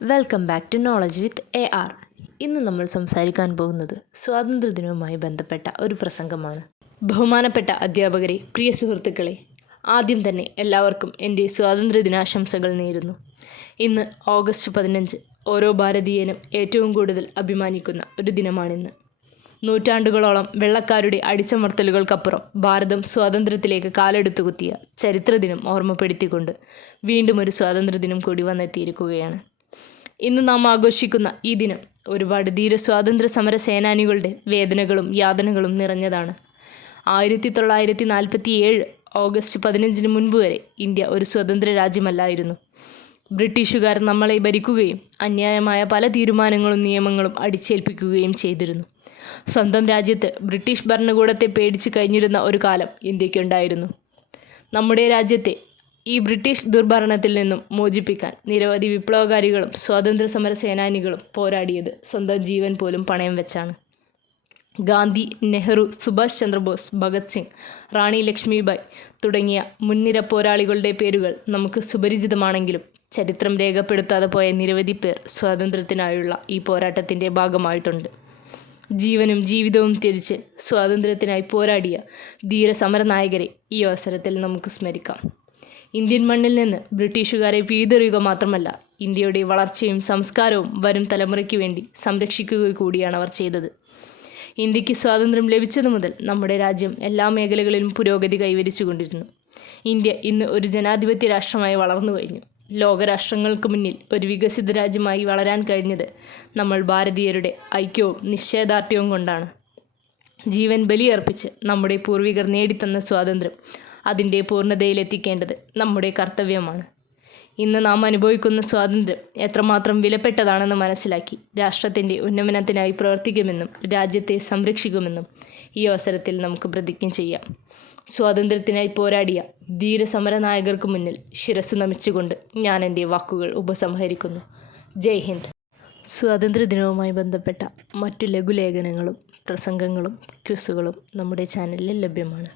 Welcome back to knowledge with AR. ഇന്ന് നമ്മൾ സംസാരിക്കാൻ പോകുന്നത് സ്വാതന്ത്ര്യദിനവുമായി ബന്ധപ്പെട്ട ഒരു പ്രസംഗമാണ്. ബഹുമാനപ്പെട്ട അധ്യാപകരെ, പ്രിയ സുഹൃത്തുക്കളെ, ആദ്യം തന്നെ എല്ലാവർക്കും എൻ്റെ സ്വാതന്ത്ര്യദിനാശംസകൾ നേരുന്നു. ഇന്ന് ഓഗസ്റ്റ് 15 ഓരോ ഭാരതീയനും ഏറ്റവും കൂടുതൽ അഭിമാനിക്കുന്ന ഒരു ദിനമാണിന്ന്. നൂറ്റാണ്ടുകളോളം വെള്ളക്കാരുടെ അടിച്ചമർത്തലുകൾക്കപ്പുറം ഭാരതം സ്വാതന്ത്ര്യത്തിലേക്ക് കാലെടുത്തു കുത്തിയ ചരിത്രദിനം ഓർമ്മപ്പെടുത്തിക്കൊണ്ട് വീണ്ടും ഒരു സ്വാതന്ത്ര്യദിനം കൂടി വന്നെത്തിയിരിക്കുകയാണ്. ഇന്ന് നാം ആഘോഷിക്കുന്ന ഈ ദിനം ഒരുപാട് ധീര സ്വാതന്ത്ര്യ സമര സേനാനികളുടെ വേദനകളും യാതനകളും നിറഞ്ഞതാണ്. 1947 ഓഗസ്റ്റ് 15 മുൻപ് വരെ ഇന്ത്യ ഒരു സ്വതന്ത്ര രാജ്യമല്ലായിരുന്നു. ബ്രിട്ടീഷുകാർ നമ്മളെ ഭരിക്കുകയും അന്യായമായ പല തീരുമാനങ്ങളും നിയമങ്ങളും അടിച്ചേൽപ്പിക്കുകയും ചെയ്തിരുന്നു. സ്വന്തം രാജ്യത്ത് ബ്രിട്ടീഷ് ഭരണകൂടത്തെ പേടിച്ച് കഴിഞ്ഞിരുന്ന ഒരു കാലം ഇന്ത്യക്കുണ്ടായിരുന്നു. നമ്മുടെ രാജ്യത്തെ ഈ ബ്രിട്ടീഷ് ദുർഭരണത്തിൽ നിന്നും മോചിപ്പിക്കാൻ നിരവധി വിപ്ലവകാരികളും സ്വാതന്ത്ര്യ സമര സേനാനികളും പോരാടിയത് സ്വന്തം ജീവൻ പോലും പണയം വെച്ചാണ്. ഗാന്ധി, നെഹ്റു, സുഭാഷ് ചന്ദ്രബോസ്, ഭഗത് സിംഗ്, റാണി ലക്ഷ്മിബായ് തുടങ്ങിയ മുൻനിര പോരാളികളുടെ പേരുകൾ നമുക്ക് സുപരിചിതമാണെങ്കിലും ചരിത്രം രേഖപ്പെടുത്താതെ പോയ നിരവധി പേർ സ്വാതന്ത്ര്യത്തിനായുള്ള ഈ പോരാട്ടത്തിൻ്റെ ഭാഗമായിട്ടുണ്ട്. ജീവനും ജീവിതവും ത്യജിച്ച് സ്വാതന്ത്ര്യത്തിനായി പോരാടിയ ധീര സമരനായകരെ ഈ അവസരത്തിൽ നമുക്ക് സ്മരിക്കാം. ഇന്ത്യൻ മണ്ണിൽ നിന്ന് ബ്രിട്ടീഷുകാരെ പിഴുതെറിയുക മാത്രമല്ല, ഇന്ത്യയുടെ വളർച്ചയും സംസ്കാരവും വരും തലമുറയ്ക്ക് വേണ്ടി സംരക്ഷിക്കുക കൂടിയാണ് അവർ ചെയ്തത്. ഇന്ത്യക്ക് സ്വാതന്ത്ര്യം ലഭിച്ചതു മുതൽ നമ്മുടെ രാജ്യം എല്ലാ മേഖലകളിലും പുരോഗതി കൈവരിച്ചുകൊണ്ടിരുന്നു. ഇന്ത്യ ഇന്ന് ഒരു ജനാധിപത്യ രാഷ്ട്രമായി വളർന്നു കഴിഞ്ഞു. ലോകരാഷ്ട്രങ്ങൾക്ക് മുന്നിൽ ഒരു വികസിത രാജ്യമായി വളരാൻ കഴിഞ്ഞത് നമ്മൾ ഭാരതീയരുടെ ഐക്യവും നിശ്ചയദാർഢ്യവും കൊണ്ടാണ്. ജീവൻ ബലിയർപ്പിച്ച് നമ്മുടെ പൂർവികർ നേടിത്തന്ന സ്വാതന്ത്ര്യം അതിൻ്റെ പൂർണ്ണതയിലെത്തിക്കേണ്ടത് നമ്മുടെ കർത്തവ്യമാണ്. ഇന്ന് നാം അനുഭവിക്കുന്ന സ്വാതന്ത്ര്യം എത്രമാത്രം വിലപ്പെട്ടതാണെന്ന് മനസ്സിലാക്കി രാഷ്ട്രത്തിൻ്റെ ഉന്നമനത്തിനായി പ്രവർത്തിക്കുമെന്നും രാജ്യത്തെ സംരക്ഷിക്കുമെന്നും ഈ അവസരത്തിൽ നമുക്ക് പ്രതിജ്ഞ ചെയ്യാം. സ്വാതന്ത്ര്യത്തിനായി പോരാടിയ ധീര സമരനായകർക്ക് മുന്നിൽ ശിരസ്സു നമിച്ചുകൊണ്ട് ഞാൻ എൻ്റെ വാക്കുകൾ ഉപസംഹരിക്കുന്നു. ജയ് ഹിന്ദ്. സ്വാതന്ത്ര്യദിനവുമായി ബന്ധപ്പെട്ട മറ്റു ലഘുലേഖനങ്ങളും പ്രസംഗങ്ങളും ക്വിസുകളും നമ്മുടെ ചാനലിൽ ലഭ്യമാണ്.